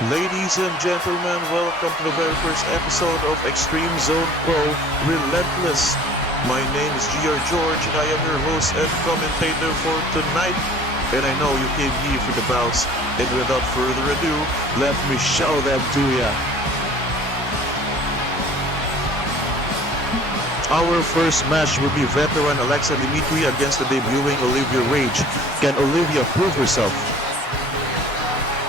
Ladies and gentlemen, welcome to the very first episode of Extreme Zone Pro Relentless. My name is GR George and I am your host and commentator for tonight. And I know you came here for the bouts, and without further ado, let me show them to ya. Our first match will be veteran Alexa Dimitri against the debuting Olivia Rage. Can Olivia prove herself?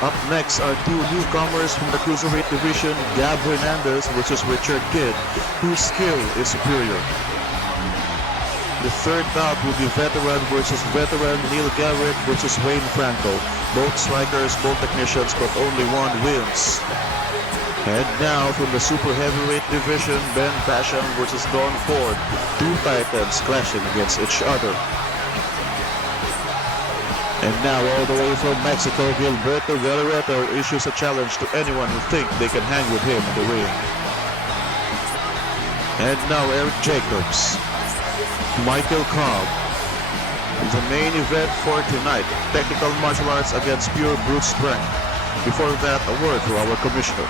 Up next are two newcomers from the Cruiserweight division, Gab Hernandez versus Richard Kidd, whose skill is superior. The third bout will be veteran versus veteran Neil Garrett versus Wayne Franco. Both strikers, both technicians, but only one wins. And now from the super heavyweight division, Ben Basham versus Don Ford. Two titans clashing against each other. And now all the way from Mexico, Gilberto Galarreta issues a challenge to anyone who think they can hang with him in the ring. And now Eric Jacobs, Michael Cobb. The main event for tonight, technical martial arts against pure brute strength. Before that, a word from our commissioner.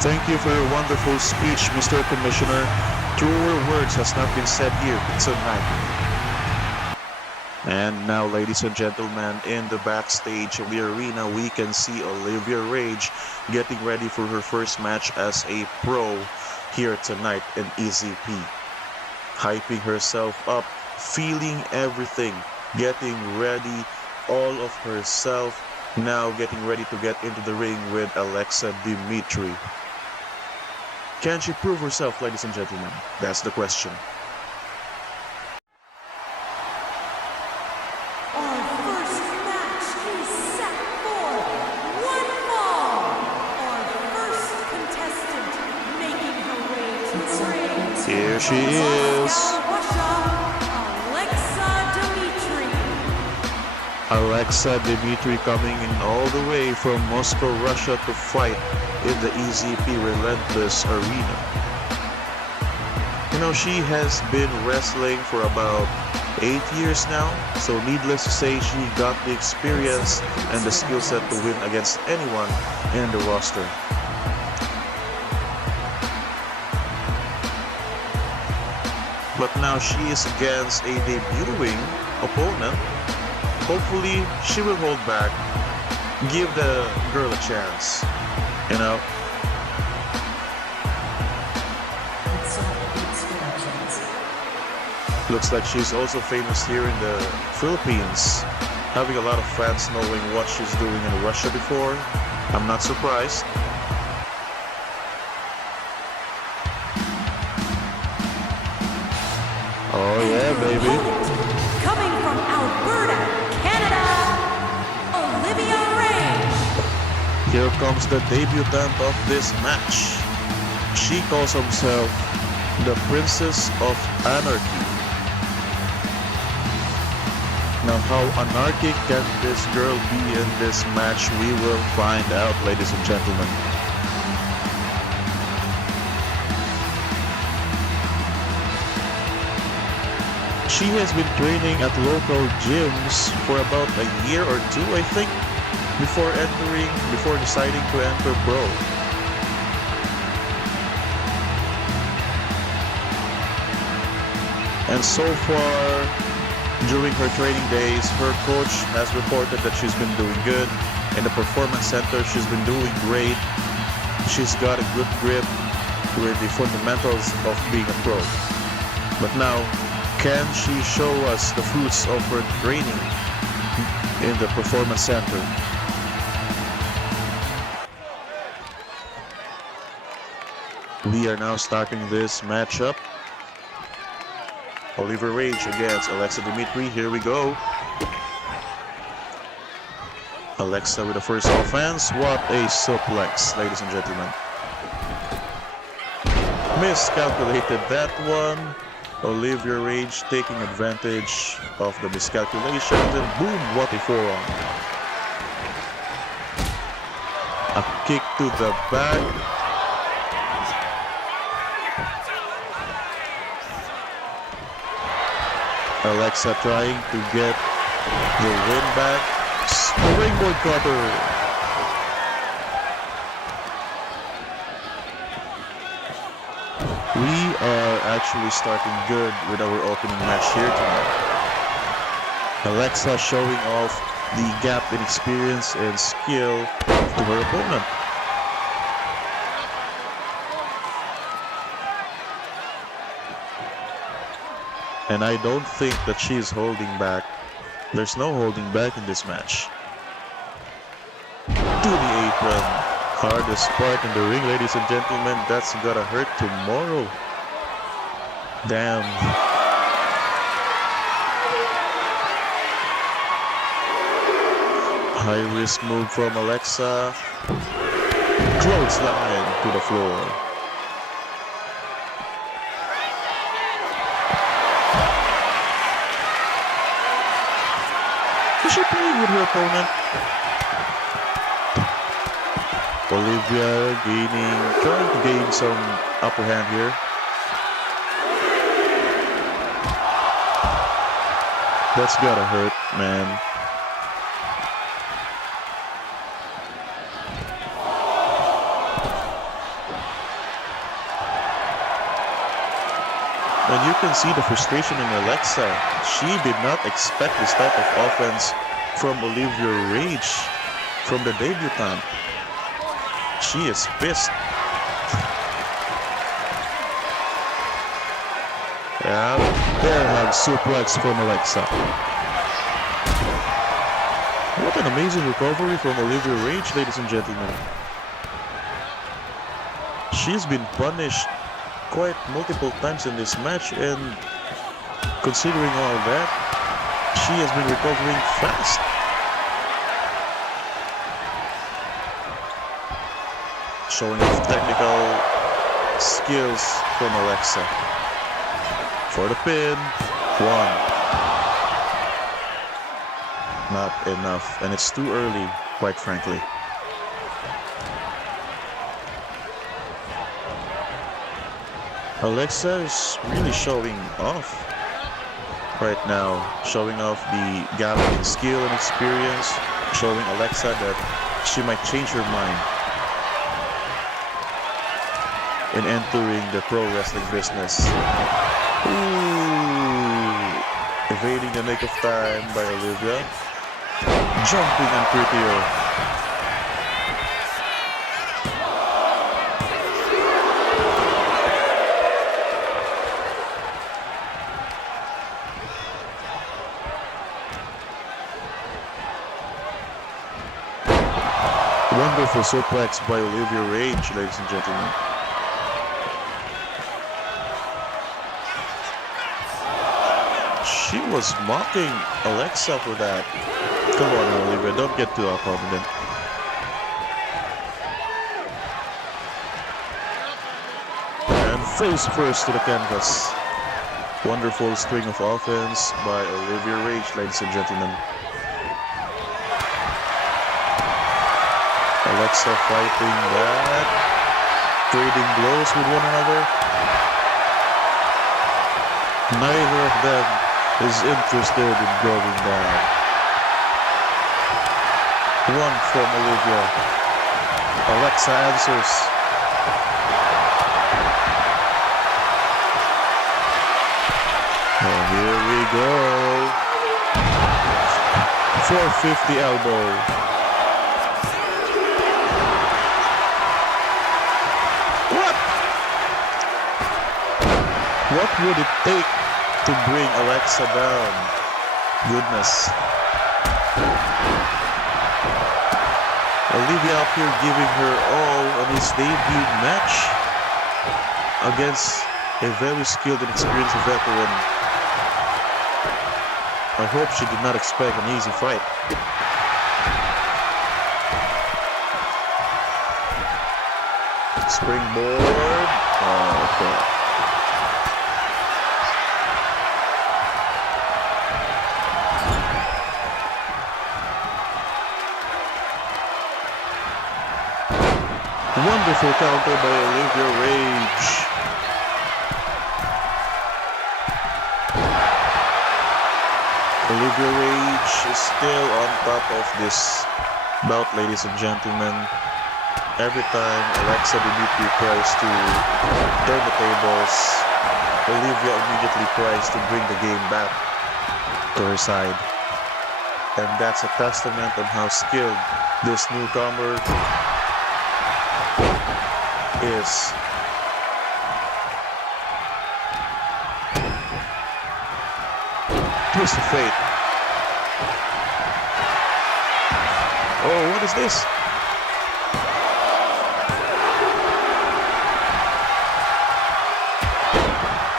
Thank you for your wonderful speech, Mr. Commissioner. Truer words has not been said here tonight. And now, ladies and gentlemen, in the backstage of the arena, we can see Olivia Rage getting ready for her first match as a pro here tonight in EZP. Hyping herself up, feeling everything, getting ready, all of herself, now getting ready to get into the ring with Alexa Dimitri. Can she prove herself, ladies and gentlemen? That's the question. Our first match is set for one fall. Our first contestant making her way to the ring. Here she is. Alexa Dimitri. Alexa Dimitri coming in all the way from Moscow, Russia to fight in the EZP Relentless arena. You know, she has been wrestling for about 8 years now, so needless to say, she got the experience and the skill set to win against anyone in the roster. But now she is against a debuting opponent. Hopefully, she will hold back, give the girl a chance. You know, looks like she's also famous here in the Philippines, having a lot of fans knowing what she's doing in Russia before. I'm not surprised. Oh yeah, baby. Coming from Alberta, Canada, Olivia Rage. Here comes the debutant of this match. She calls herself the Princess of Anarchy. Now, how anarchic can this girl be in this match? We will find out, ladies and gentlemen. She has been training at local gyms for about a year or two, I think, before deciding to enter pro. And so far, during her training days, her coach has reported that she's been doing good. In the performance center, she's been doing great. She's got a good grip with the fundamentals of being a pro. But now, can she show us the fruits of her training? in the Performance Center. We are now starting this matchup. Oliver Rage against Alexa Dimitri. Here we go. Alexa with the first offense. What a suplex, ladies and gentlemen. Miscalculated that one. Olivia Rage taking advantage of the miscalculations, and boom, what a forearm. A kick to the back. Alexa trying to get the win back. Springboard cutter. We are actually starting good with our opening match here tonight. Alexa showing off the gap in experience and skill to her opponent. And I don't think that she is holding back. There's no holding back in this match. To the apron. Hardest part in the ring, ladies and gentlemen. That's gonna hurt tomorrow. Damn. High risk move from Alexa. Clothesline to the floor. Is she playing with her opponent? Olivia trying to gain some upper hand here. That's gotta hurt, man. And you can see the frustration in Alexa. She did not expect this type of offense from Olivia Rage, from the debutante. She is pissed. Yeah, there have suplex from Alexa. What an amazing recovery from Olivia Rage, ladies and gentlemen. She's been punished quite multiple times in this match, and considering all that, she has been recovering fast. Showing off technical skills from Alexa. For the pin. 1. Not enough. And it's too early, quite frankly. Alexa is really showing off right now. Showing off the gap in skill and experience. Showing Alexa that she might change her mind in entering the pro wrestling business. Ooh, evading the nick of time by Olivia. Jumping and prettier. Wonderful suplex by Olivia Rage, ladies and gentlemen. She was mocking Alexa for that. Come on, Olivia, don't get too confident. And face first to the canvas. Wonderful string of offense by Olivia Rage, ladies and gentlemen. Alexa fighting back, trading blows with one another. Neither of them is interested in going down. One from Olivia. Alexa answers. And here we go. 450 elbow. What would it take to bring Alexa down? Goodness. Olivia up here giving her all on his debut match against a very skilled and experienced veteran. I hope she did not expect an easy fight. Springboard. Oh, okay. Wonderful counter by Olivia Rage. Olivia Rage is still on top of this bout, ladies and gentlemen. Every time Alexa Dimitri tries to turn the tables, Olivia immediately tries to bring the game back to her side. And that's a testament on how skilled this newcomer is. Twist of fate. Oh, what is this?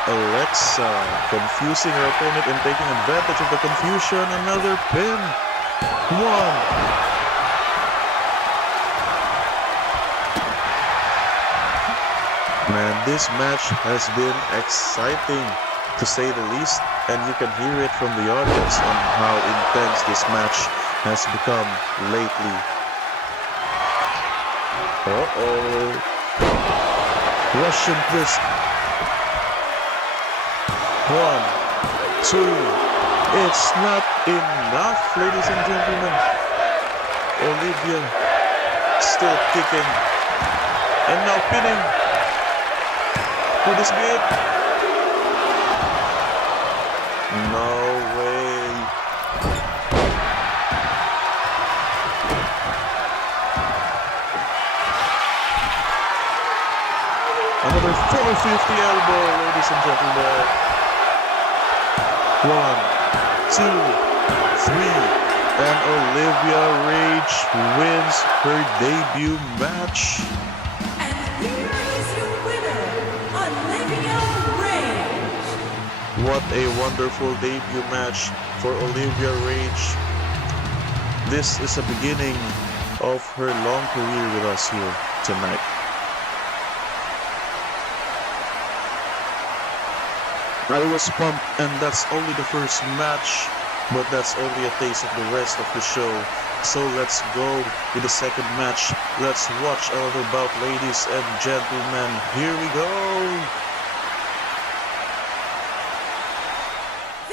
Alexa confusing her opponent and taking advantage of the confusion. Another pin. One. Man, this match has been exciting, to say the least, and you can hear it from the audience on how intense this match has become lately. Uh-oh. Russian twist. 1, 2. It's not enough, ladies and gentlemen. Olivia still kicking. And now pinning. Could this be it? No way. Another 450 elbow, ladies and gentlemen. 1, 2, 3, and Olivia Rage wins her debut match. And here is your winner, Olivia Rage. What a wonderful debut match for Olivia Rage. This is the beginning of her long career with us here tonight. I was pumped, and that's only the first match, but that's only a taste of the rest of the show. So let's go with the second match. Let's watch another bout, ladies and gentlemen. Here we go.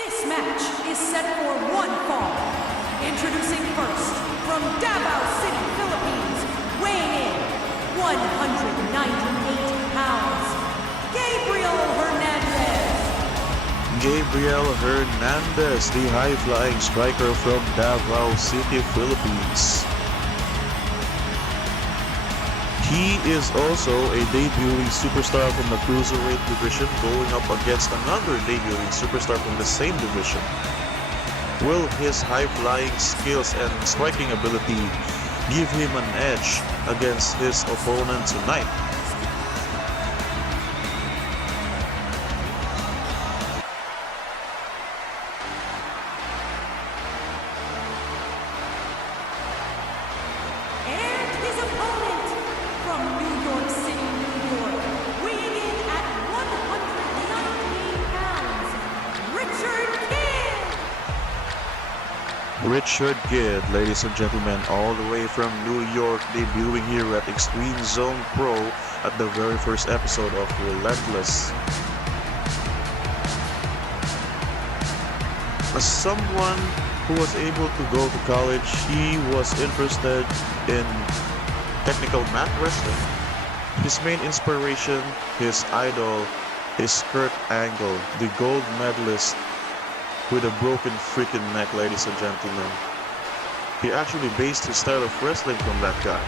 This match is set for one fall. Introducing first, from Davao City, Philippines, weighing in 198 pounds, Gabriel Hernandez. Gabriel Hernandez, the high-flying striker from Davao City, Philippines. He is also a debuting superstar from the cruiserweight division, going up against another debuting superstar from the same division. Will his high-flying skills and striking ability give him an edge against his opponent tonight? And his opponent, from New York City, New York, weighing in at 119 pounds, Richard Kidd. Richard Kidd, ladies and gentlemen, all the way from New York, debuting here at Extreme Zone Pro at the very first episode of Relentless. As someone who was able to go to college, he was interested in technical mat wrestling. His main inspiration, his idol, is Kurt Angle, the gold medalist with a broken freaking neck, ladies and gentlemen. He actually based his style of wrestling from that guy.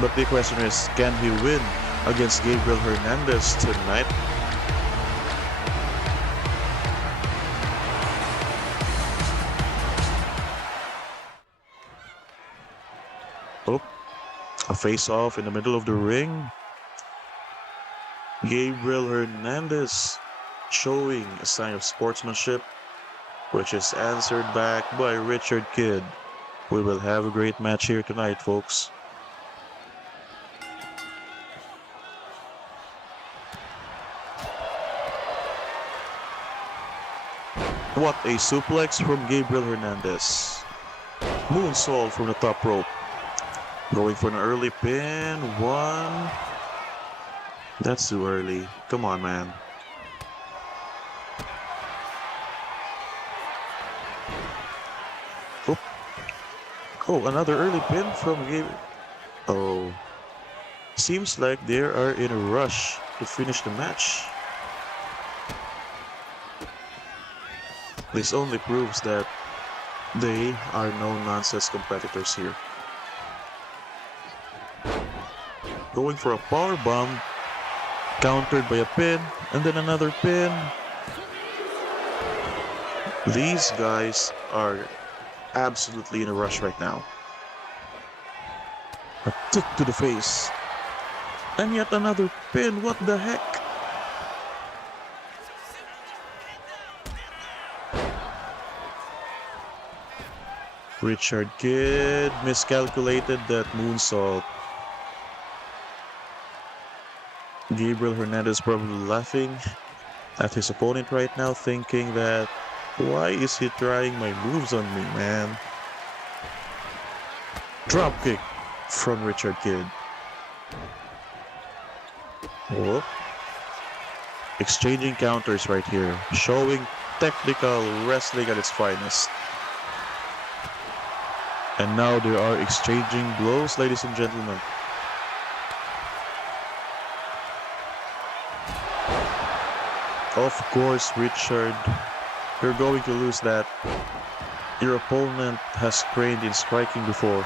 But the question is, can he win against Gabriel Hernandez tonight? A face-off in the middle of the ring. Gabriel Hernandez showing a sign of sportsmanship, which is answered back by Richard Kidd. We will have a great match here tonight, folks. What a suplex from Gabriel Hernandez. Moonsault from the top rope. Going for an early pin. One. That's too early. Come on, man. Oh, oh, another early pin from Gabriel. Oh. Seems like they are in a rush to finish the match. This only proves that they are no-nonsense competitors here. Going for a power bomb, countered by a pin, and then another pin. These guys are absolutely in a rush right now. A kick to the face. And yet another pin, what the heck? Richard Kidd miscalculated that moonsault. Gabriel Hernandez probably laughing at his opponent right now, thinking that, why is he trying my moves on me, man? Drop kick from Richard Kidd. Whoop. Exchanging counters right here, showing technical wrestling at its finest. And now they are exchanging blows, ladies and gentlemen. Of course, Richard, you're going to lose that. Your opponent has trained in striking before.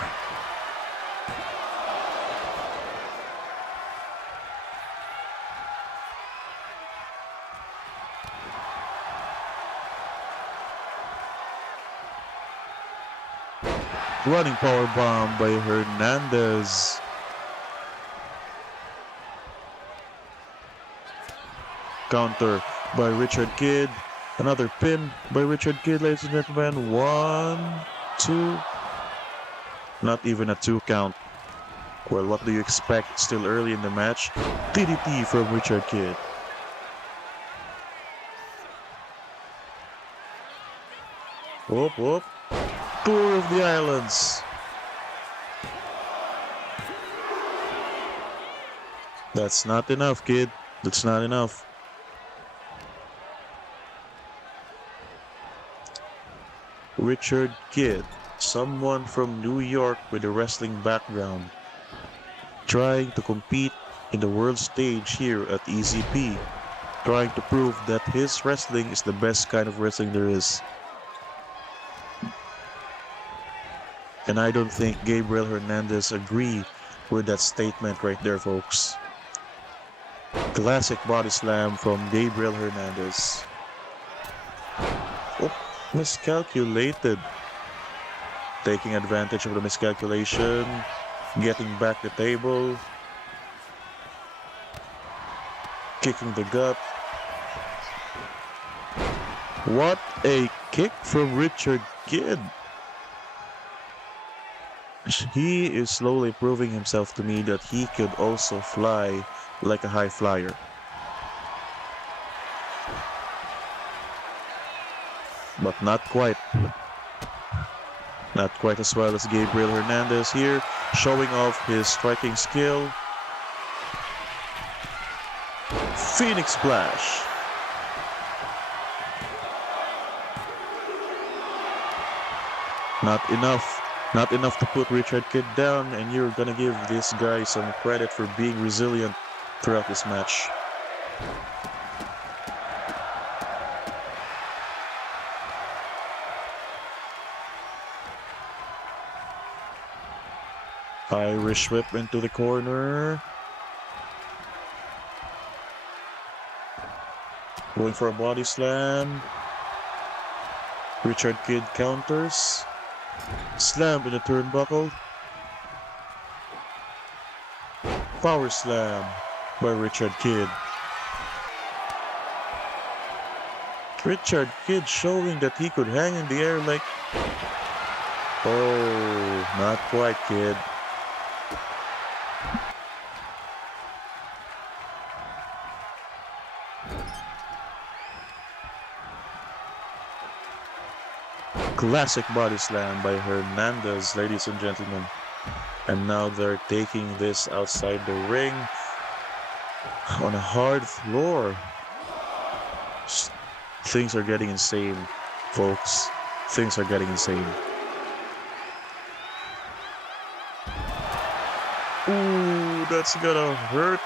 Running power bomb by Hernandez. Counter by Richard Kidd. Another pin by Richard Kidd, ladies and gentlemen. 1, 2. Not even a 2 count. Well, what do you expect? Still early in the match. DDT from Richard Kidd. Whoop, whoop. Tour of the Islands. That's not enough, kid. That's not enough. Richard Kidd, someone from New York with a wrestling background, trying to compete in the world stage here at EZP, trying to prove that his wrestling is the best kind of wrestling there is. And I don't think Gabriel Hernandez agree with that statement right there, folks. Classic body slam from Gabriel Hernandez. Oh, miscalculated. Taking advantage of the miscalculation. Getting back the table. Kicking the gut. What a kick from Richard Kidd. He is slowly proving himself to me that he could also fly like a high flyer. But not quite. Not quite as well as Gabriel Hernandez here, showing off his striking skill. Phoenix Splash. Not enough. Not enough to put Richard Kidd down, and you're gonna give this guy some credit for being resilient throughout this match. Irish whip into the corner. Going for a body slam. Richard Kidd counters. Slam in the turnbuckle. Power slam by Richard Kidd. Richard Kidd showing that he could hang in the air like... Oh, not quite, Kidd. Classic body slam by Hernandez, ladies and gentlemen. And now they're taking this outside the ring on a hard floor. Things are getting insane, folks. Things are getting insane. Ooh, that's gonna hurt.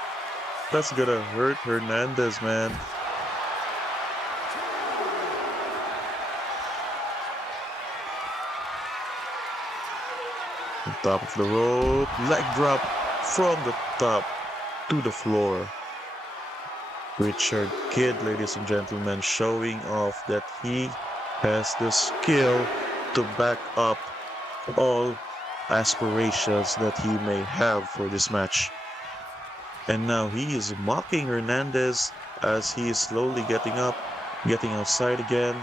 That's gonna hurt Hernandez, man. On top of the rope, leg drop from the top to the floor. Richard Kidd, ladies and gentlemen, showing off that he has the skill to back up all aspirations that he may have for this match. And now he is mocking Hernandez as he is slowly getting up, getting outside again.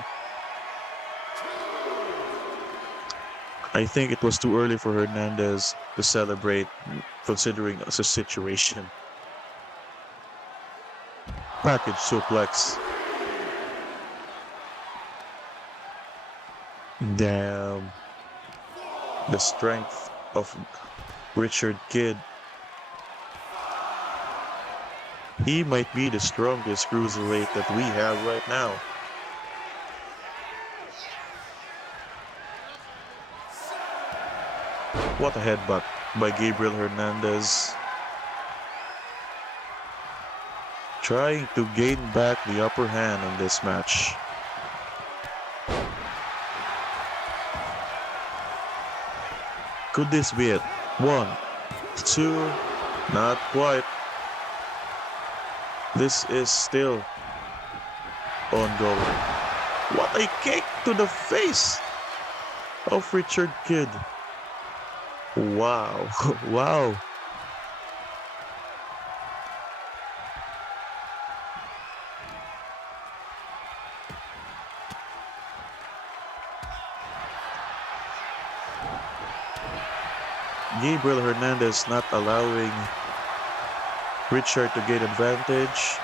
I think it was too early for Hernandez to celebrate, considering the situation. Package suplex. Damn. The strength of Richard Kidd. He might be the strongest cruiserweight that we have right now. What a headbutt by Gabriel Hernandez. Trying to gain back the upper hand in this match. Could this be it? 1, 2, not quite. This is still ongoing. What a kick to the face of Richard Kidd. Wow, wow. Gabriel Hernandez not allowing Richard to gain advantage.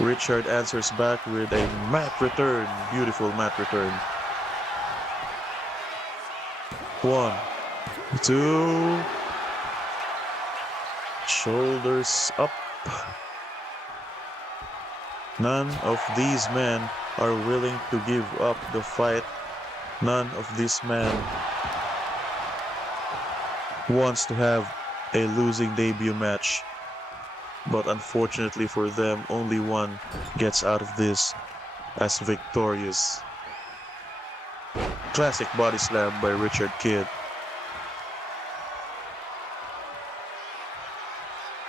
Richard answers back with a mat return. Beautiful mat return. 1, 2. Shoulders up. None of these men are willing to give up the fight. None of these men wants to have a losing debut match. But unfortunately for them, only one gets out of this as victorious. Classic body slam by Richard Kidd.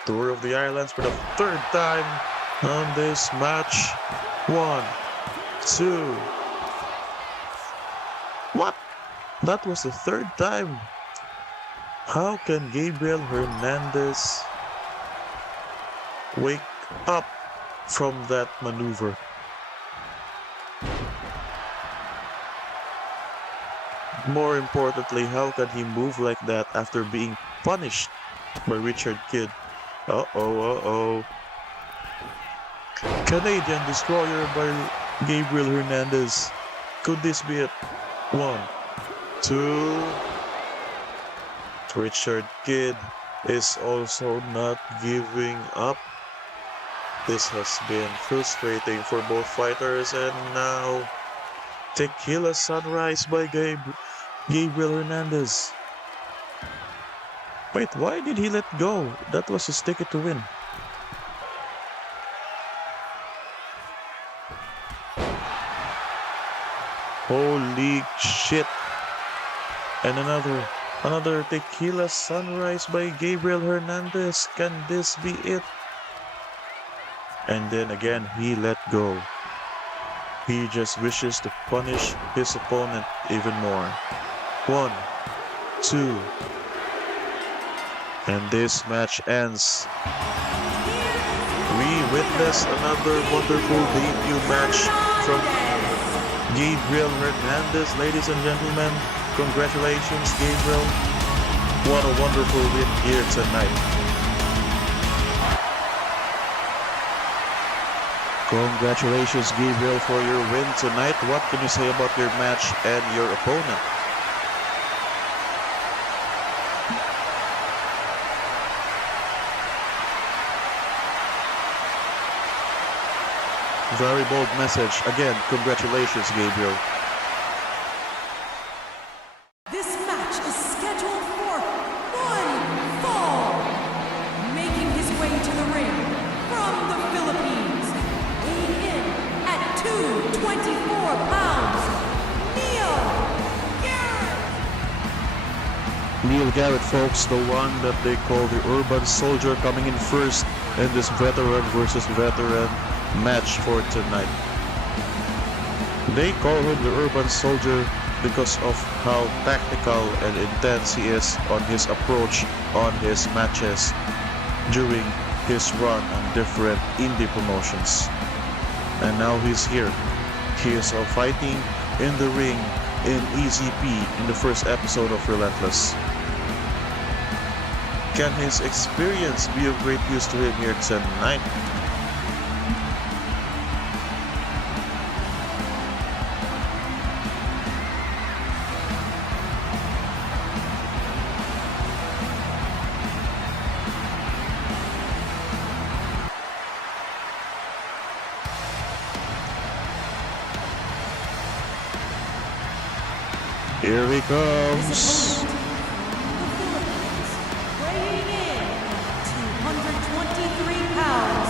Tour of the Islands for the third time on this match. 1, 2. What? That was the third time. How can Gabriel Hernandez wake up from that maneuver? More importantly, how can he move like that after being punished by Richard Kidd? Uh-oh. Canadian Destroyer by Gabriel Hernandez. Could this be it? 1, 2. Richard Kidd is also not giving up. This has been frustrating for both fighters, and now Tequila Sunrise by Gabriel Hernandez. Wait, why did he let go? That was his ticket to win. Holy shit. And another Tequila Sunrise by Gabriel Hernandez. Can this be it? And then again, he let go. He just wishes to punish his opponent even more. 1, 2. And this match ends. We witness another wonderful debut match from Gabriel Hernandez, ladies and gentlemen. Congratulations, Gabriel. What a wonderful win here tonight. Congratulations, Gabriel, for your win tonight. What can you say about your match and your opponent? Very bold message. Again, congratulations, Gabriel. This match is scheduled for one fall. Making his way to the ring from the Philippines, weighing in at 224 pounds, Neil Garrett. Neil Garrett, folks, the one that they call the Urban Soldier, coming in first in this veteran versus veteran match for tonight. They call him the Urban Soldier because of how tactical and intense he is on his approach on his matches during his run on different indie promotions. And now he's here. He is fighting in the ring in EZP in the first episode of Relentless. Can his experience be of great use to him here tonight? Here he comes. Weighing in at 223 pounds,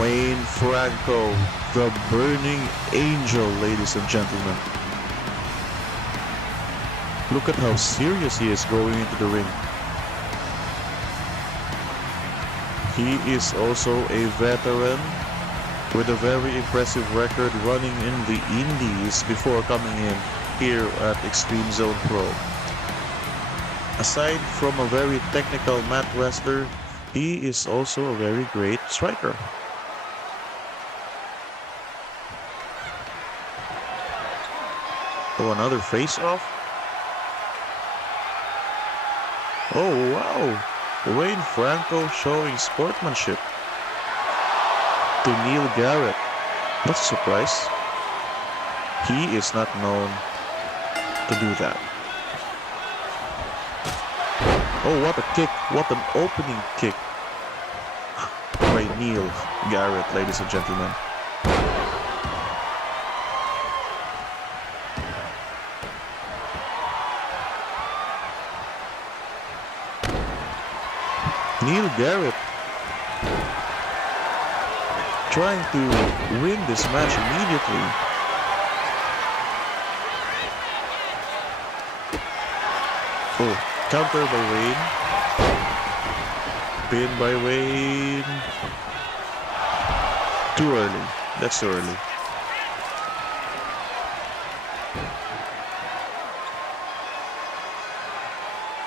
Wayne Franco, the Burning Angel, ladies and gentlemen. Look at how serious he is going into the ring. He is also a veteran with a very impressive record running in the Indies before coming in here at Extreme Zone Pro. Aside from a very technical mat wrestler, he is also a very great striker. Oh, another face-off? Oh, wow! Wayne Franco showing sportsmanship to Neil Garrett. That's a surprise. He is not known to do that. Oh, what a kick. What an opening kick by Neil Garrett, ladies and gentlemen. Neil Garrett trying to win this match immediately. Oh, counter by Wayne. Pin by Wayne. Too early. That's too early.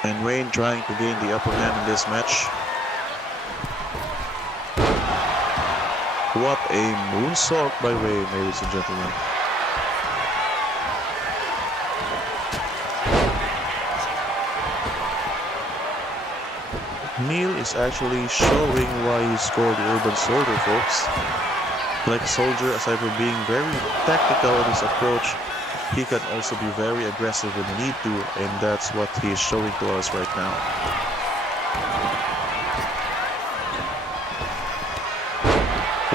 And Wayne trying to gain the upper hand in this match. What a moonsault by Wayne, ladies and gentlemen. Neil is actually showing why he's called the Urban Soldier, folks. Like a soldier, aside from being very tactical in his approach, he can also be very aggressive when he need to, and that's what he is showing to us right now.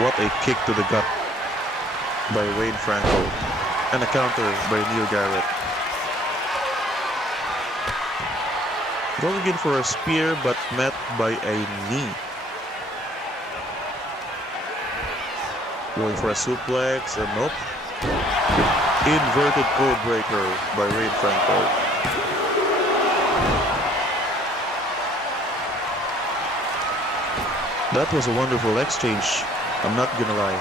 What a kick to the gut by Wayne Franco, and a counter by Neil Garrett. Going in for a spear, but met by a knee. Going for a suplex, and nope. Inverted code breaker by Wayne Franco. That was a wonderful exchange. I'm not gonna lie.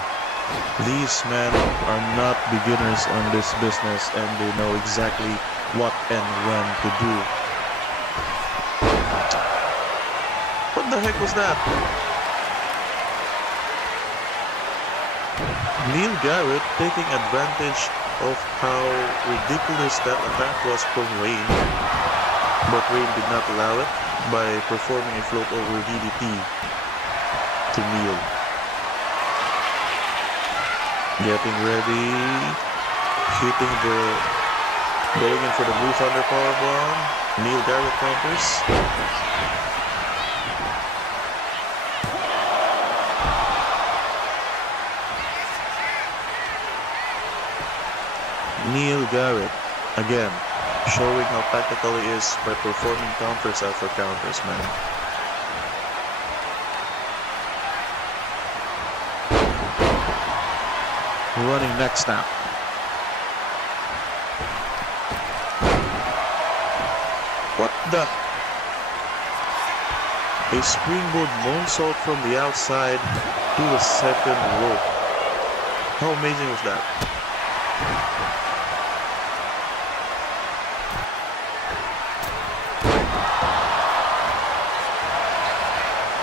These men are not beginners on this business, and they know exactly what and when to do. What the heck was that? Neil Garrett taking advantage of how ridiculous that attack was from Wayne, but Wayne did not allow it by performing a float over DDT to Neil. Getting ready, going in for the Blue Thunder Powerbomb. Neil Garrett counters. Neil Garrett, again, showing how tactical he is by performing counters after counters, man. Running neck snap. What the? A springboard moonsault from the outside to the second rope. How amazing was that?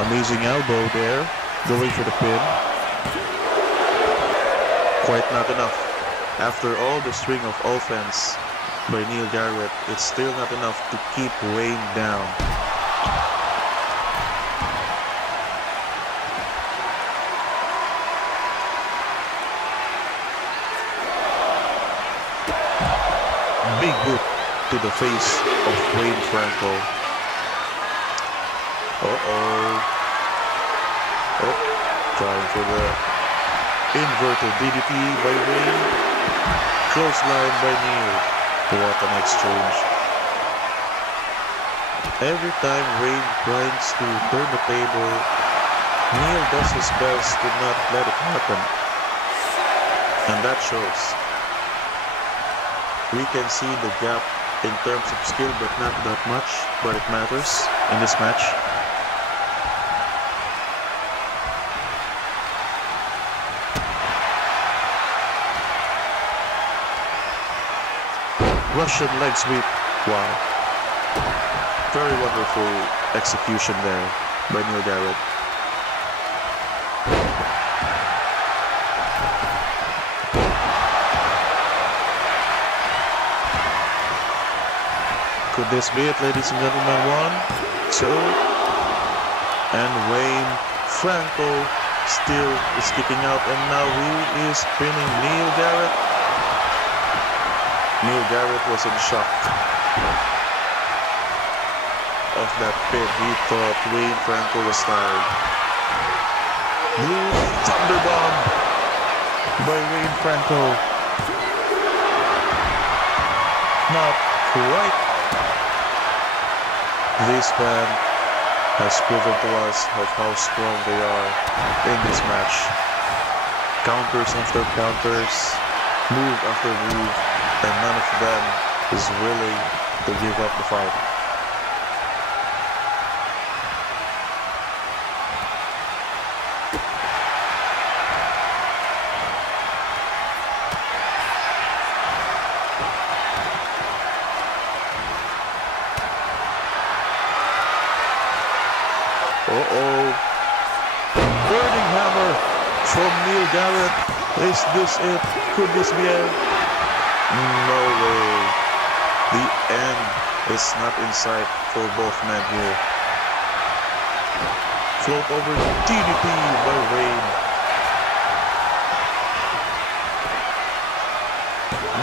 Amazing elbow there, going for the pin. Quite not enough. After all the string of offense by Neil Garrett, it's still not enough to keep Wayne down. Big boot to the face of Wayne Franco. Trying for the inverted DDT by Wayne. Close line by Neil. What an exchange. Every time Wayne tries to turn the table, Neil does his best to not let it happen. And that shows. We can see the gap in terms of skill, but not that much. But it matters in this match. Russian leg sweep. Wow. Very wonderful execution there by Neil Garrett. Could this be it, ladies and gentlemen? 1, 2, and Wayne Franco still is kicking out, and now he is pinning Neil Garrett. Neil Garrett was in shock of that pin. He thought Wayne Franco was tired. Blue Thunder Bomb by Wayne Franco. Not quite. This man has proven to us of how strong they are in this match. Counters after counters, move after move, and none of them is willing to give up the fight. Burning hammer from Neil Garrett. Is this it? Could this be it? No way. The end is not in sight for both men here. Float over DDT by Wayne.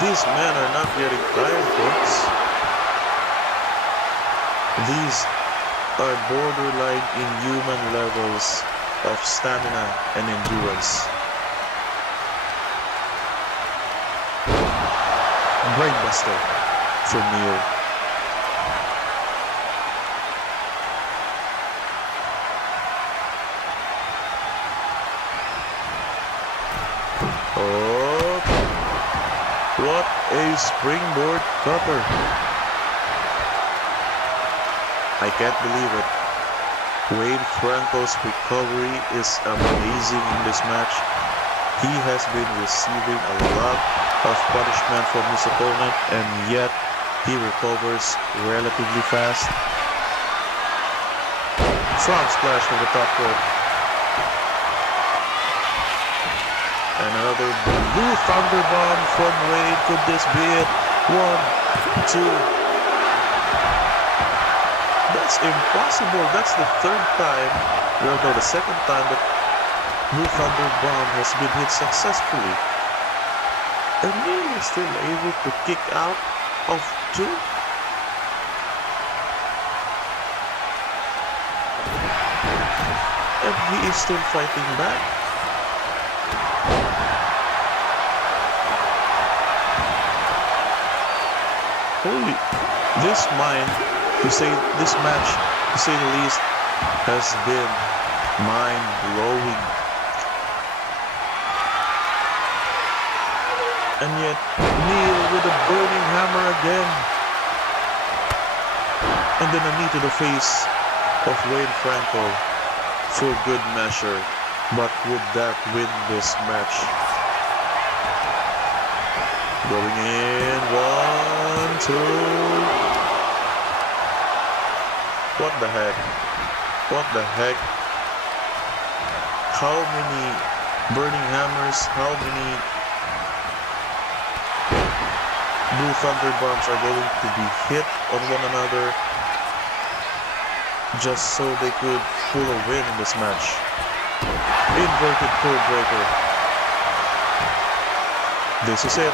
These men are not getting tired, folks. These are borderline inhuman levels of stamina and endurance. Brainbuster from Neil. Oh, what a springboard cutter. I can't believe it. Wayne Franco's recovery is amazing in this match. He has been receiving a lot of punishment from his opponent, and yet He recovers relatively fast. Frog splash from the top rope. And another blue thunder bomb from Wade. Could this be it? 1, 2. That's impossible. That's the third time. Well, no, the second time that blue thunder bomb has been hit successfully. And Neil is still able to kick out of 2. And he is still fighting back. Holy, this match, to say the least, has been mind-blowing. And yet, Neil with a burning hammer again. And then a knee to the face of Wade Franco for good measure. But would that win this match? Going in, 1, 2. What the heck? What the heck? How many burning hammers, how many blue thunder bombs are going to be hit on one another just so they could pull a win in this match? Inverted code breaker. This is it. 1,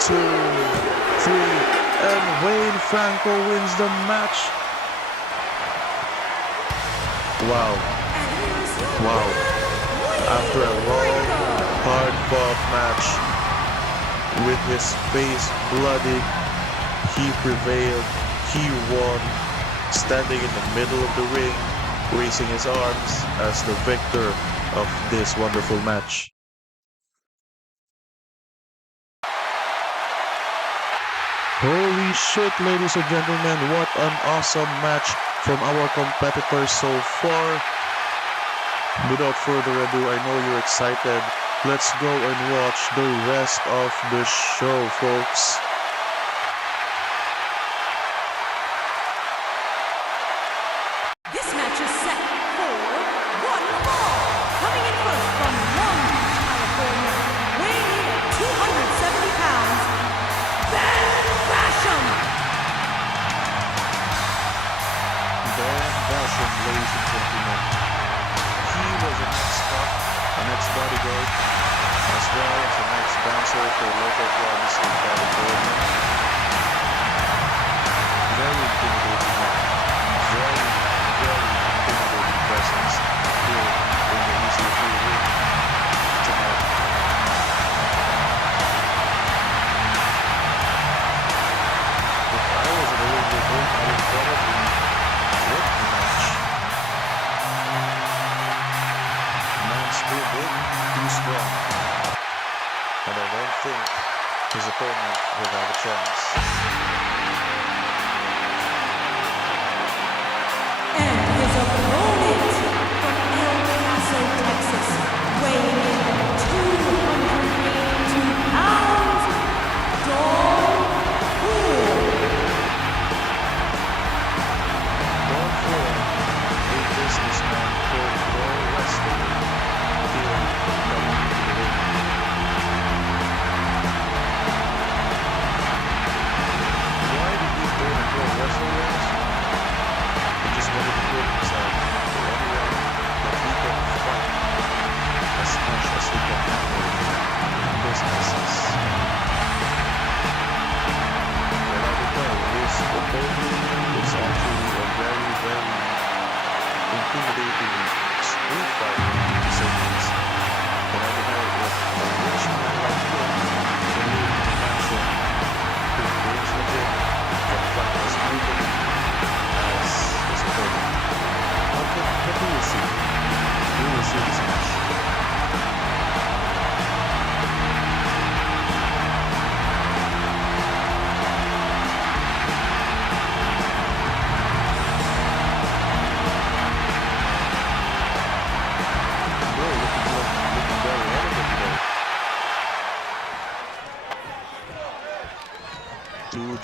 2, 3, and Wade Franco wins the match. Wow. Wow. After a long, hard-fought match, with his face bloody, he prevailed. He won, standing in the middle of the ring, raising his arms as the victor of this wonderful match. Holy shit, ladies and gentlemen, what an awesome match from our competitors so far. Without further ado, I know you're excited. Let's go and watch the rest of the show, folks. This match is set for one fall. Coming in first from Long Beach, California, weighing in at 270 pounds, Ben Basham. Ben Basham, ladies and gentlemen. He was an ex-cop, an ex-bodyguard, as well as an ex-bouncer for local clubs in California. Very intimidating man. Very intimidating presence here in the EC3 ring tonight. If I was in the ring with him, I would probably win the match. Man's too big, too strong. And I don't think his opponent will have a chance. And his opponent from El Paso, Texas, weighing in at 282 pounds, Don Poole. Don Ford, a businessman turned pro wrestler here in WWE.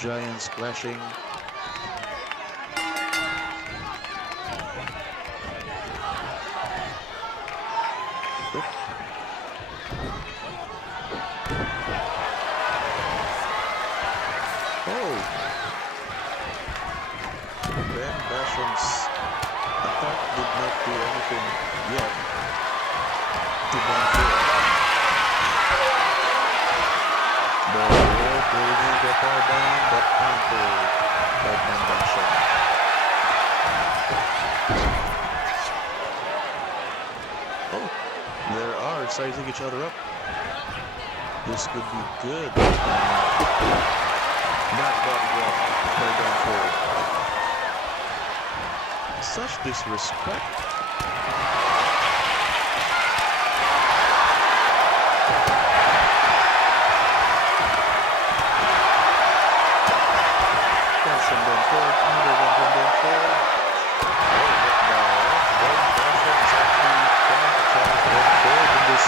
giants clashing. Oh! Ben Basham's attack did not do anything yet to Bonfield. The rope will make a far down, but countered by Ben Basham. Oh, they are sizing each other up. This could be good. Back body drop by Bonfield. Such disrespect. That's from Bonfield. Another one from Bonfield. Oh, what the heck? Ben Basham is actually trying to challenge Bonfield in this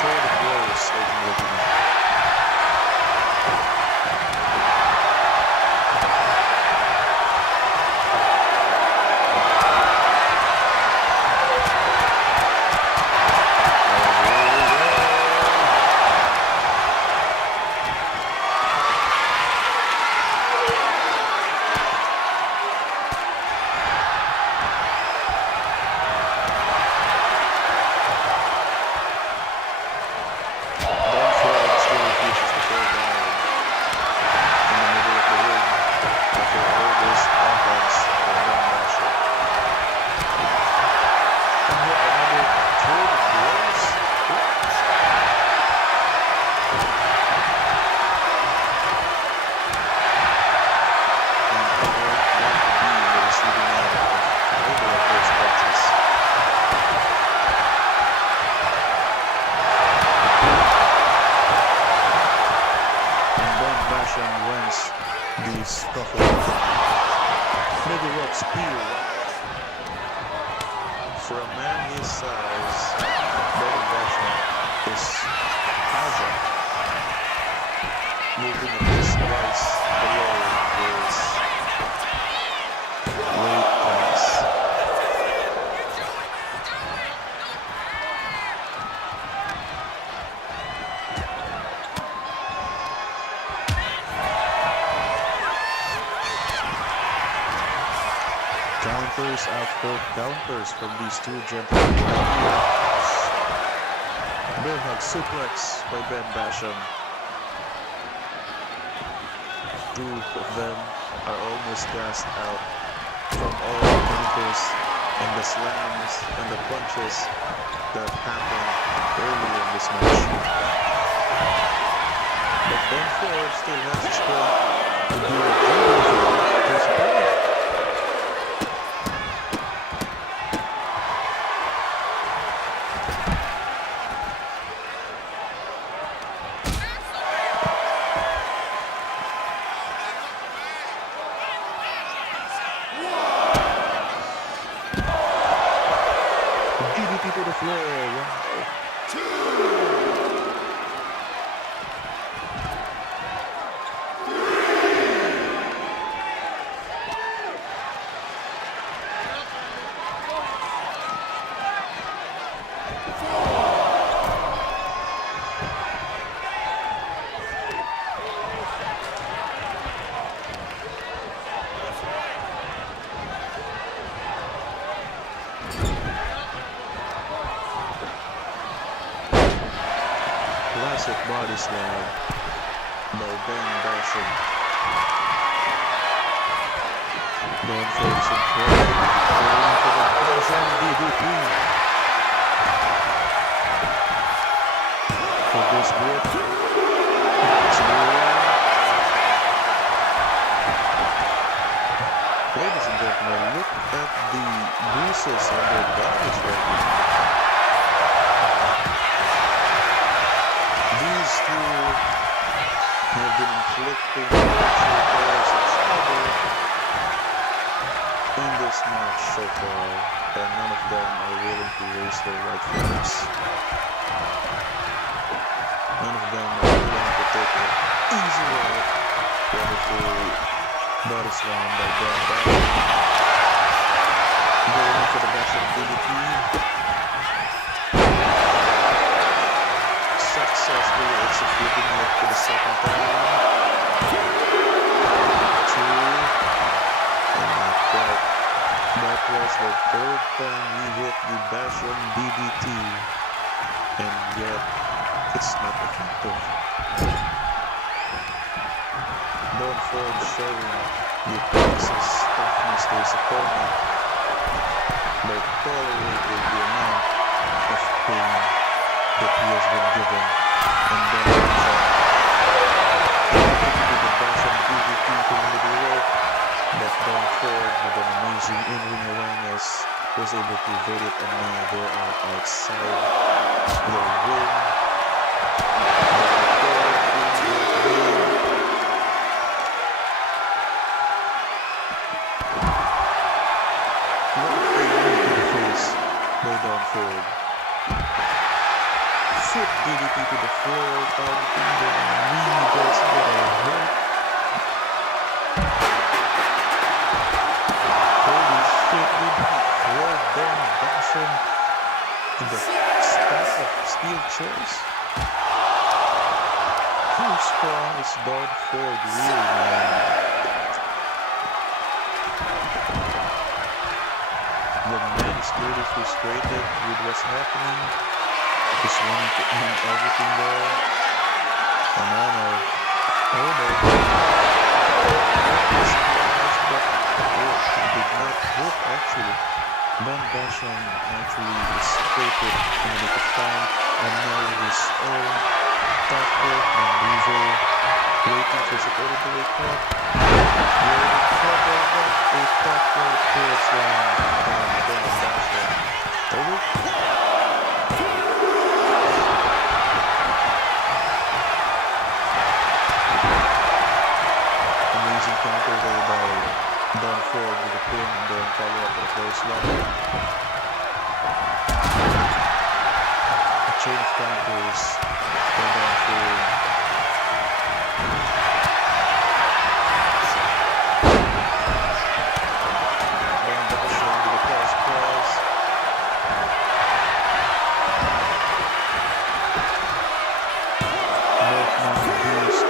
tour of blows, ladies and gentlemen. Wins the scuffle. Middle rope spear. For a man his size, Ben Basham is agile. Moving at this twice below his weight class. Counters after counters from these two gentlemen right here. Bear hug suplex by Ben Basham. Two of them are almost gassed out from all the counters and the slams and the punches that happened earlier in this match. But Ben Ford still has a strength to do a judo for his opponent. DDT to the floor. Wow. Classic body slam by Ben Basham. Ben fakes it forward, going for the Basham DDT. For this grip, it's ladies and gentlemen, look at the bruises on their bodies right now. These two have been inflicting actual tears of trouble in this match so far, and none of them are willing to raise their right fingers. None of them are willing to take an easy way Wonderful body slam by Dan Basham. Going in for the Basham DDT. Successfully executing it for the second time. 2. And that was the third time he hit the Basham DDT. And yet, it's not effective. Don Ford showing the Texas toughness to his opponent by tolerating the amount of pain that he has been given. And then executed the Basham DDT to the middle rope, but Don Ford, with an amazing in-ring awareness, was able to evade it, and now they are outside the ring. Don Ford. Foot DDT to the floor, targeting the knee, does get a hurt. Holy shit, did he throw Dan Basham in the stack of steel chairs? How strong is Don Ford really, man? The man is clearly frustrated with what's happening. Just wanting to end everything there. And oh no. Oh no. It did not hit actually. Dan Basham actually escaped in the nick of time, and now with his own tackle maneuver, waiting for supporter to wake up. You're in trouble, but a tackle towards Dan Basham. Amazing counter there by Don Ford with a pin and then follow up with a close line. A chain of counters by Don Ford. Dan Basham with a cross press. Both men used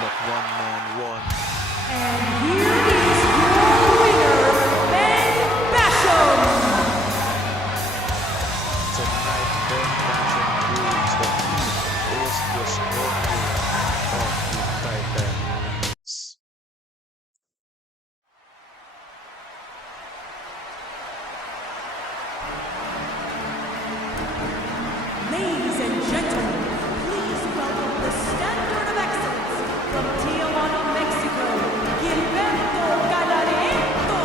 but one man won. And here is your winner, Dan Basham. Tonight, Dan Basham proves that he is the scorpion of the Titans. Ladies and gentlemen, please welcome the standard of excellence from Tijuana, Mexico, Gilberto Galareto.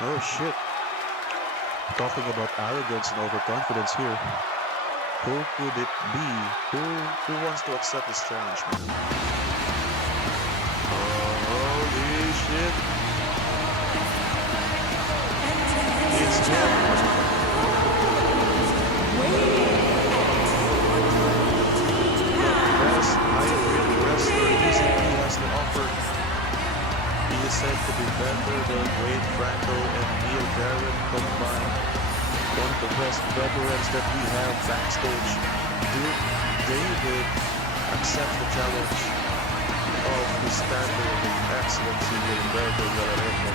Oh shit. Talking about arrogance and overconfidence here. Who could it be? Who wants to accept this challenge, man? Holy shit. It's him. Best hybrid wrestler TCP has to offer. He is said to be better than Wade Franco and Neil Barrett combined. One of the best veterans that we have backstage. Duke David accepts the challenge of the standard of excellency with Gilberto Galareto.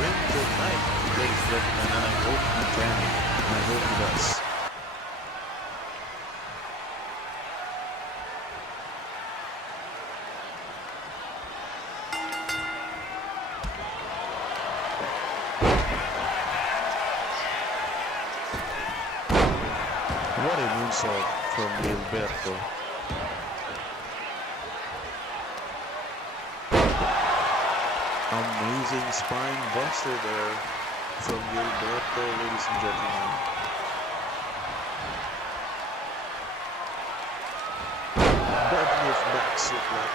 win tonight, ladies and gentlemen, and I hope he can. And I hope he does. What a moonsault from Gilberto. Amazing spine buster there from Gilberto, ladies and gentlemen. Deadlift back suplex.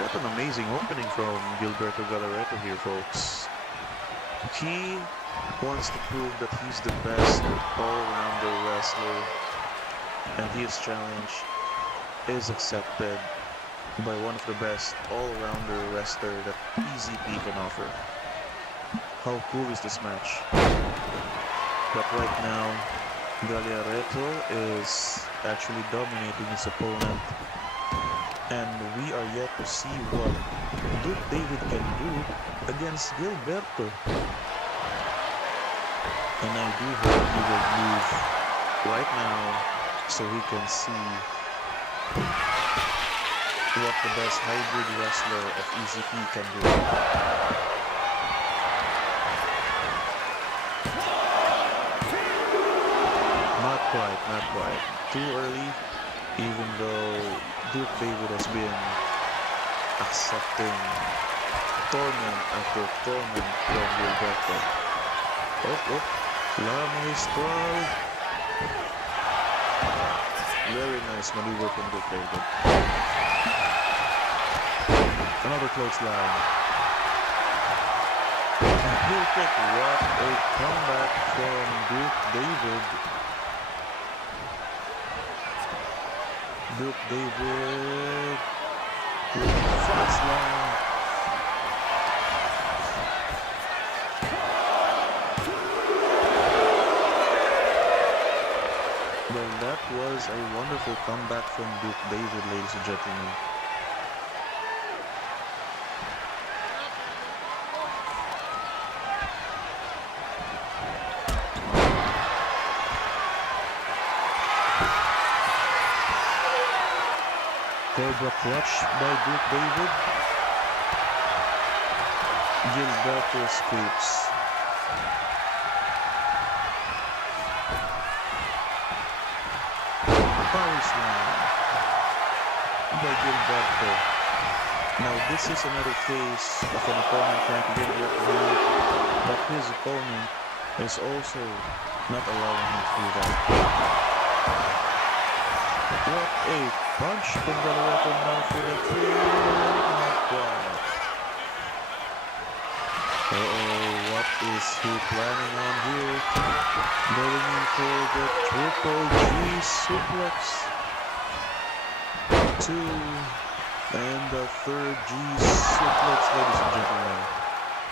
What an amazing opening from Gilberto Gallaretto here, folks. He wants to prove that he's the best all-rounder wrestler, and his challenge is accepted by one of the best all-rounder wrestler that EZP can offer. How cool is this match? But right now, Gallaretto is actually dominating his opponent, and we are yet to see what Duke David can do against Gilberto. And I do hope he will move right now so he can see what the best hybrid wrestler of EZP can do. Not quite. Too early, even though Duke David has been accepting torment after torment from Gilberto. La Magistral. Very nice maneuver from Duke David. Another clothesline. Heel kick. What a comeback from Duke David. Duke David with a fast line. Well, that was a wonderful comeback from Duke David, ladies and gentlemen. Cobra clutch by Duke David. Gilberto escapes. Power slam by Gilberto. Now this is another case of an opponent trying to get the upper hand, but his opponent is also not allowing him to do that. What a punch from Gallaretto now for the kill. Not quite. What is he planning on here? Going in for the triple G suplex. 2 and the third G suplex, ladies and gentlemen.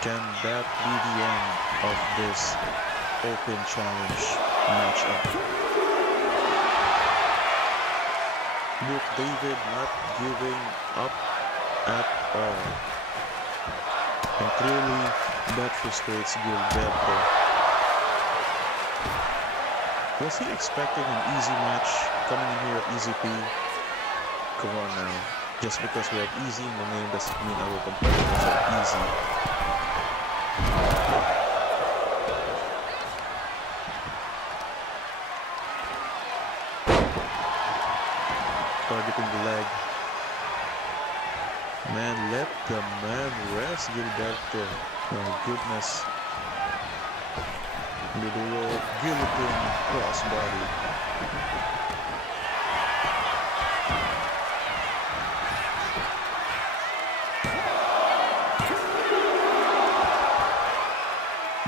Can that be the end of this open challenge matchup? Duke David not giving up at all. And clearly that frustrates Gilberto. Was he expecting an easy match coming in here at EZP? Come on now. Just because we have easy in the name doesn't mean our competitors are easy. Targeting the leg. Man, let the man rest, Gilberto. Oh goodness. Little guillotine crossbody.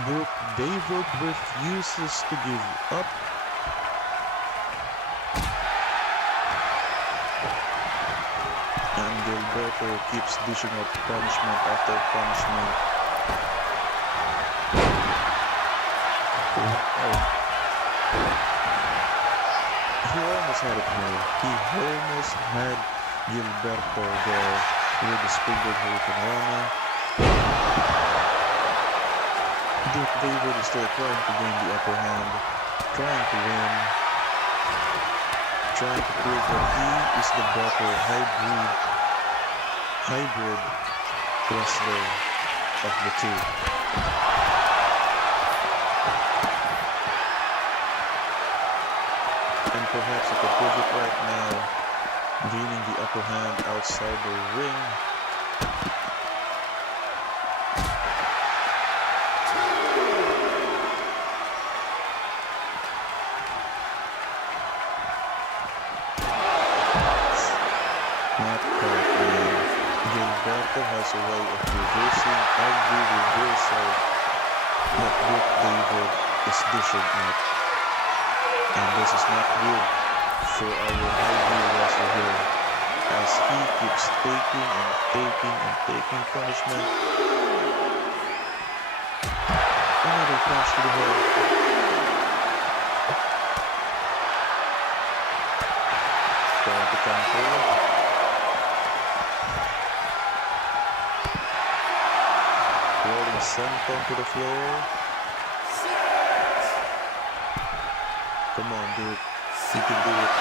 Duke David refuses to give up. And Gilberto keeps dishing out punishment after punishment. Wow. He almost had it here. He almost had Gilberto there with the springboard Hurricane Rana. Duke David is still trying to gain the upper hand, trying to win, trying to prove that he is the better hybrid wrestler of the two. And perhaps he could prove it right now, gaining the upper hand outside the ring. Not quite, man. Gilberto has a way of reversing every reversal that Duke David is dishing out. And this is not good for our hybrid wrestler here, as he keeps taking and taking and taking punishment. Another punch to the head. Trying to counter. Rolling senton to the floor. Come on, dude. You can do it.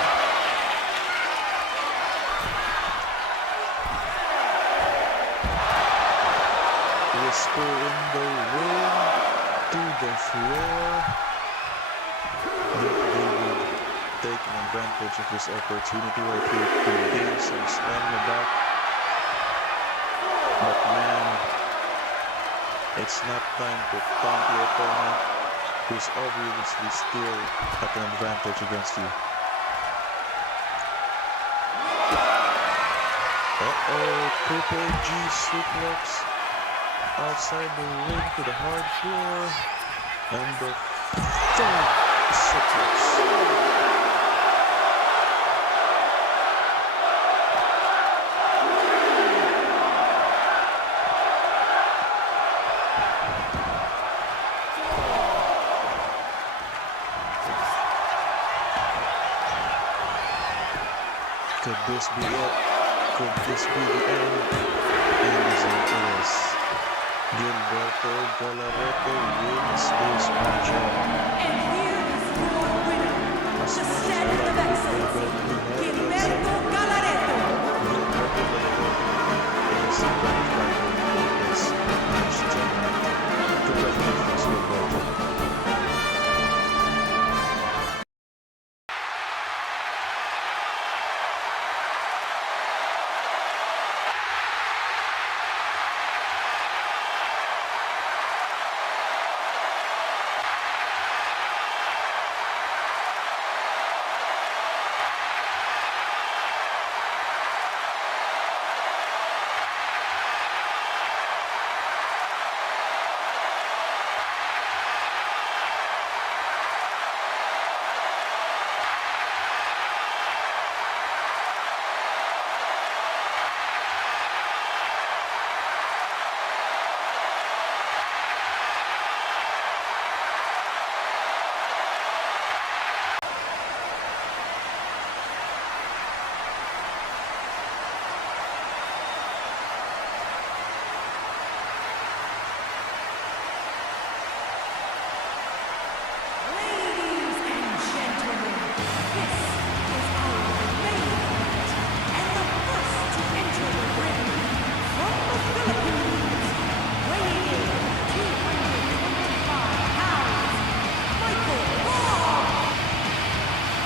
Whisper in the ring to the floor. Duke David taking advantage of this opportunity right here to gain some stamina back. But man, it's not time to taunt your opponent, who's obviously still at an advantage against you. Triple G suplex outside the ring to the hard floor, and the third suplex. Could this be it? Could this be the end? And it is. Gilberto Galarrete wins this matchup. And here is your winner, the standard of excellence, Gilberto Galarrete. Gilberto Galarrete is the benefactor of this match tonight. Congratulations, Gilberto.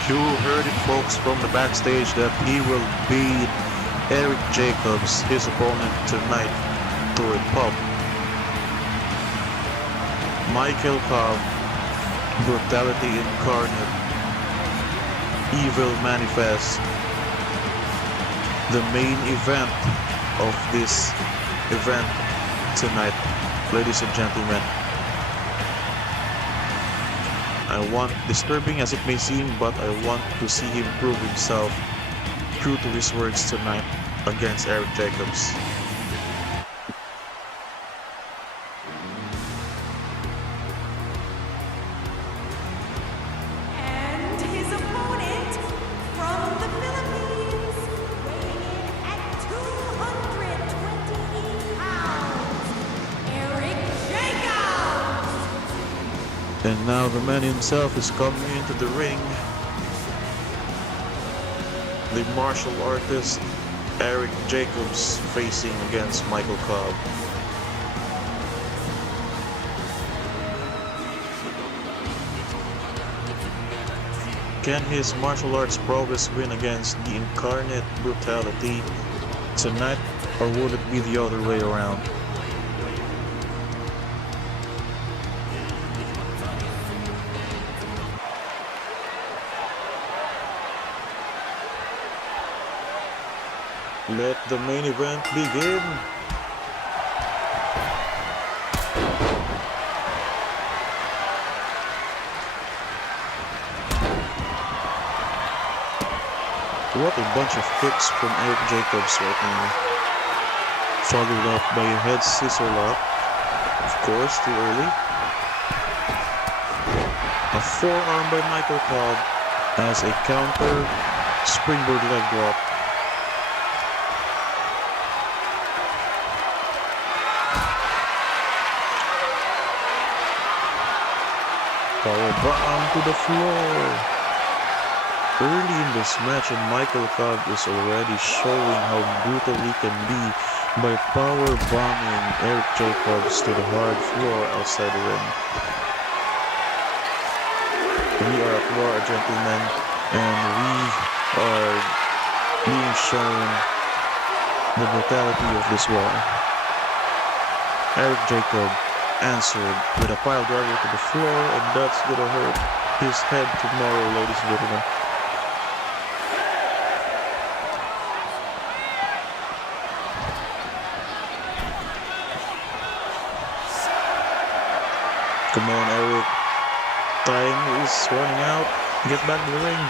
You heard it, folks, from the backstage that he will beat Eric Jacobs, his opponent tonight, to a pulp. Michael Cobb, brutality incarnate, evil manifest, the main event of this event tonight, ladies and gentlemen. Disturbing as it may seem, but I want to see him prove himself true to his words tonight against Eric Jacobs. And his opponent from the Philippines, weighing in And now the man himself is coming into the ring. The martial artist Eric Jacobs facing against Michael Cobb. Can his martial arts prowess win against the incarnate brutality tonight, or would it be the other way around? Let the main event begin. What a bunch of kicks from Eric Jacobs right now. Followed up by a head scissor lock. Of course, too early. A forearm by Michael Cobb as a counter springboard leg drop. Power bomb to the floor. Early in this match, and Michael Cobb is already showing how brutal he can be by power bombing Eric Jacobs to the hard floor outside the ring. We are at war, gentlemen, and we are being shown the brutality of this war. Eric Jacobs answered with a pile driver to the floor, and that's gonna hurt his head tomorrow, ladies and gentlemen. Come on, Eric. Time is running out. Get back to the ring.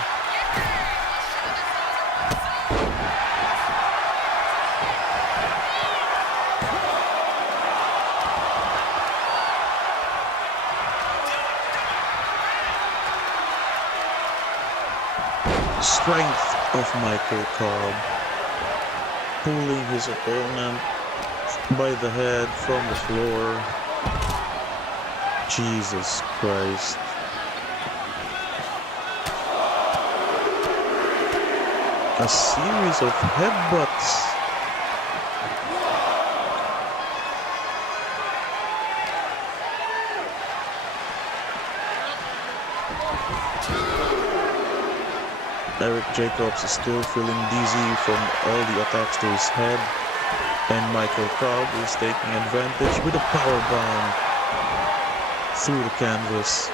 Strength of Michael Cobb. Pulling his opponent by the head from the floor. Jesus Christ. A series of headbutts. Eric Jacobs is still feeling dizzy from all the attacks to his head, and Michael Cobb is taking advantage with a power bomb through the canvas.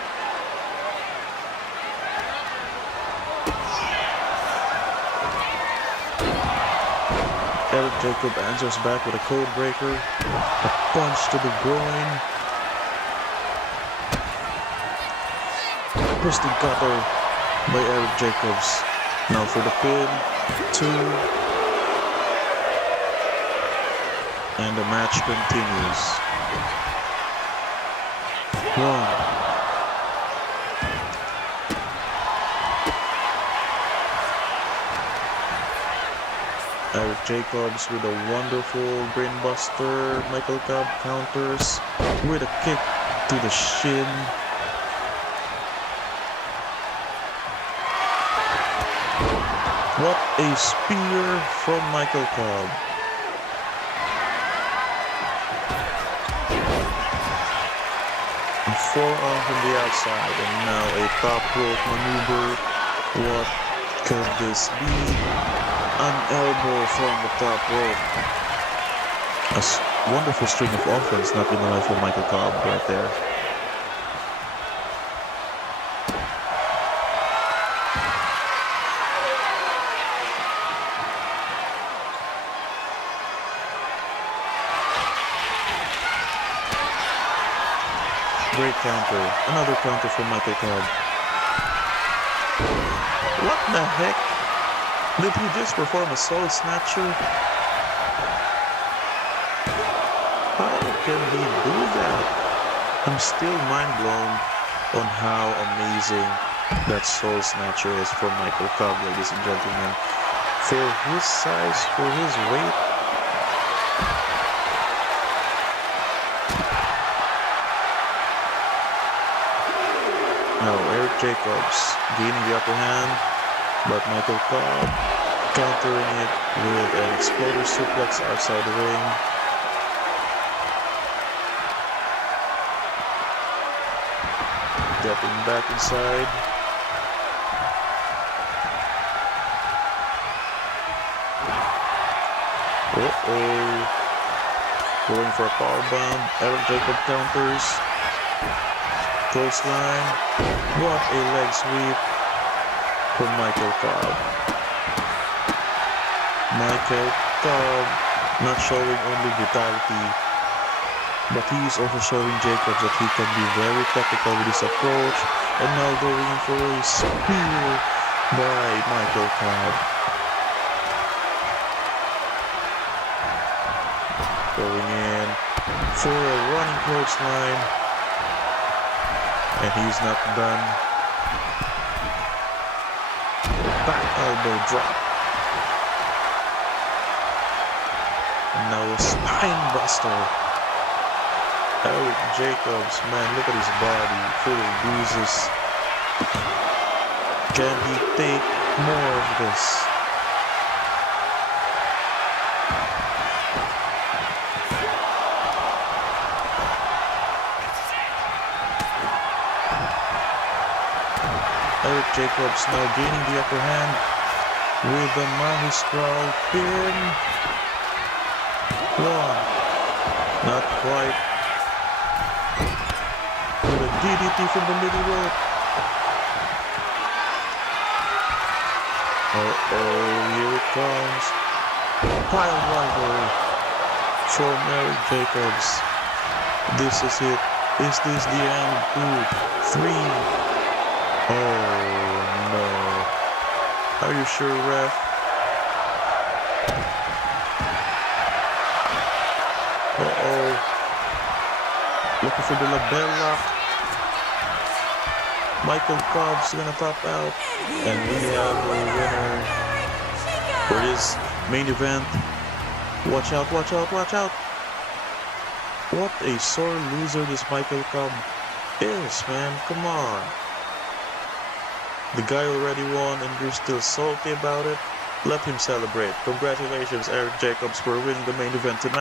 Eric Jacobs answers back with a code breaker, a punch to the groin, twisting cutter by Eric Jacobs. Now for the pin, 2, and the match continues. 1. Eric Jacobs with a wonderful brainbuster. Michael Cobb counters with a kick to the shin. What a spear from Michael Cobb. Forearm from the outside, and now a top rope maneuver. What could this be? An elbow from the top rope. A wonderful string of offense, not gonna lie, for Michael Cobb right there. Great counter. Another counter from Michael Cobb. What the heck? Did he just perform a soul snatcher? How can he do that? I'm still mind blown on how amazing that soul snatcher is from Michael Cobb, ladies and gentlemen. For his size, for his weight, Now Eric Jacobs gaining the upper hand, but Michael Cobb countering it with an exploder suplex outside the ring. Stepping back inside. Going for a powerbomb. Eric Jacob counters. Clothesline. What a leg sweep from Michael Cobb. Michael Cobb not showing only brutality, but he is also showing Jacobs that he can be very technical with his approach, and now going in for a spear by Michael Cobb. Going in for a running clothesline, and he's not done. Back elbow drop. And now a spine buster. Eric Jacobs, man, look at his body, full of bruises. Can he take more of this? Eric Jacobs now gaining the upper hand with the magistral pin. One, not quite. With a DDT from the middle rope. Here it comes. Pile driver from Eric Jacobs. This is it. Is this the end? 2, 3. Oh no. Are you sure, ref? Looking for the labella. Michael Cobb's gonna pop out. And we have a winner for this main event. Watch out, watch out, watch out. What a sore loser this Michael Cobb is, man. Come on. The guy already won and you're still salty about it? Let him celebrate. Congratulations, Eric Jacobs, for winning the main event tonight.